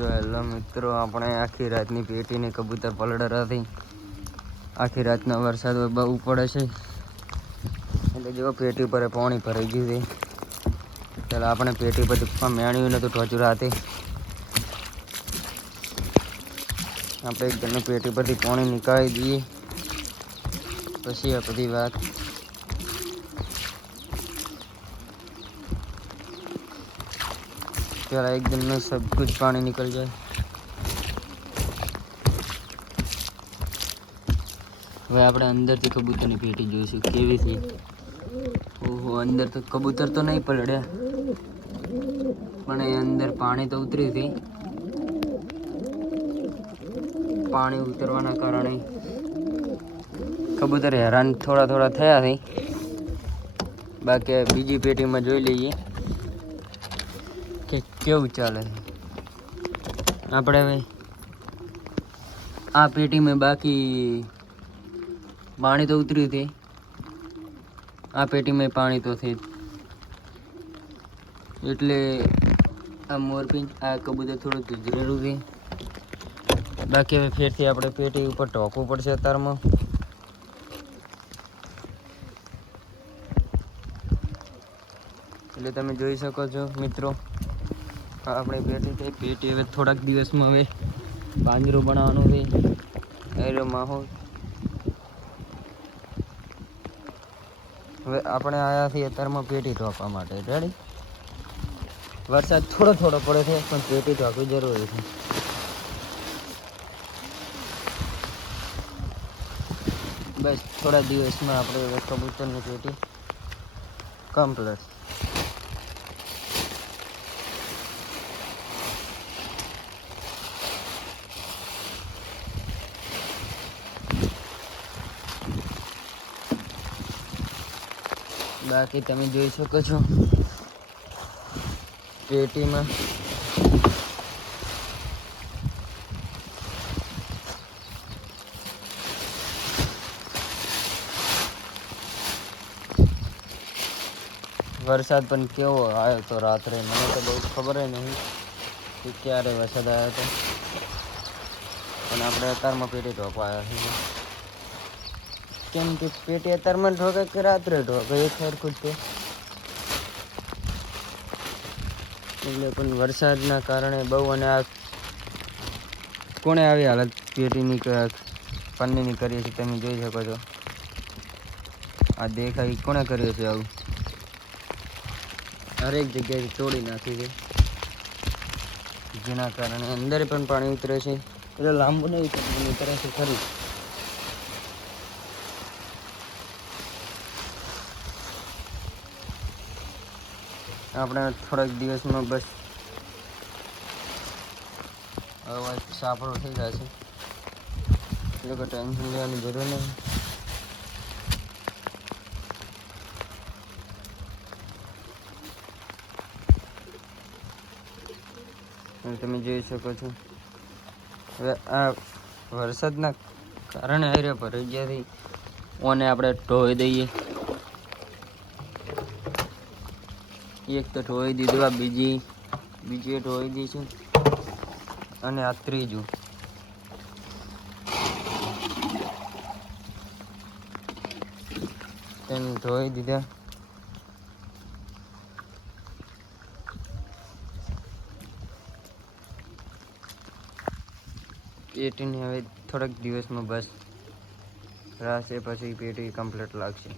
જો હેલો મિત્રો, આપણે આખી રાતની પેટીની કબૂતર પલડર હતી. આખી રાતનો વરસાદ બહુ પડે છે એટલે જો પેટી પર પાણી ભરાઈ ગયું છે. ચાલો આપણે પેટી પર મેણ્યું નતું ટોચું રાતે. આપણે એક જણને પેટી પરથી પાણી નીકાળી દઈએ પછી આ બધી વાત. પેલા एक दिन में सब कुछ पानी निकल जाए. હવે આપણે અંદરથી કબૂતરની પેટી જોઈશું કેવી છે. ઓહો, અંદર તો કબૂતર તો નહીં પલળ્યા પણ એ અંદર પાણી તો ઉતર્યું છે. પાણી ઉતરવાના કારણે કબૂતર હેરાન થોડા થયા છે. બાકી બીજી પેટીમાં જોઈ લઈએ કે કેવું ચાલે. આપણે હવે આ પેટીમાં બાકી પાણી તો ઉતર્યું છે. આ પેટીમાં પાણી તો છે એટલે આ મોરપીંછ આ કબૂતર થોડું ધૂજરેલું છે. બાકી હવે ફેરથી આપણે પેટી ઉપર ઢોકવું પડશે અત્યારમાં. એટલે તમે જોઈ શકો છો મિત્રો, આપણી પેટી હવે થોડાક દિવસમાં હવે પાંજરું બનાવવાનું છે. એનો માહોલ હવે આપણે આવ્યા છીએ અત્યારમાં પેટી ઢોકવા માટે. રેડી? વરસાદ થોડો પડે છે પણ પેટી ઢોકવી જરૂરી છે. બસ થોડા દિવસમાં આપણે હવે કબૂતરની પેટી કમ્પ્લીટ. બાકી તમે જોઈ શકો છો પેટીમાં વરસાદ પણ કેવો આવ્યો તો રાત્રે. મને તો બહુ ખબર નહીં કે ક્યારે વરસાદ આવ્યો હતો પણ આપણે અત્યારમાં પેટી ઢોકવા આવ્યા છીએ. કેમ કે પેટી અત્યારમાં ઢોકે કે રાત્રે ઢોકે એક સરખું જ છે. એટલે પણ વરસાદના કારણે બહુ. અને આ કોણે આવી હાલત પેટીની પન્નીની કરીએ છીએ તમે જોઈ શકો છો. આ દેખાય કોણે કર્યો છે આવું. હરેક જગ્યાએ તોડી નાખી છે જેના કારણે અંદર પણ પાણી ઉતરે છે. એટલે લાંબુ નહીં ઉતરે છે ખરી. આપણે થોડાક દિવસમાં બસ હવે સાપડો થઈ જાય છે એટલે કોઈ ટેન્શન લેવાની જરૂર નહીં. તમે જોઈ શકો છો હવે આ વરસાદના કારણે હારે ભરાઈ ગયા. ઓને આપણે ઢોઈ દઈએ. એક તો ઢોઈ દીધું, આ બીજી ઢોઈ દઈશું અને આ ત્રીજું. તેને ઢોઈ દીધા. પેટીને હવે થોડાક દિવસમાં બસ રાશે પછી પેટી કમ્પ્લીટ લાગશે.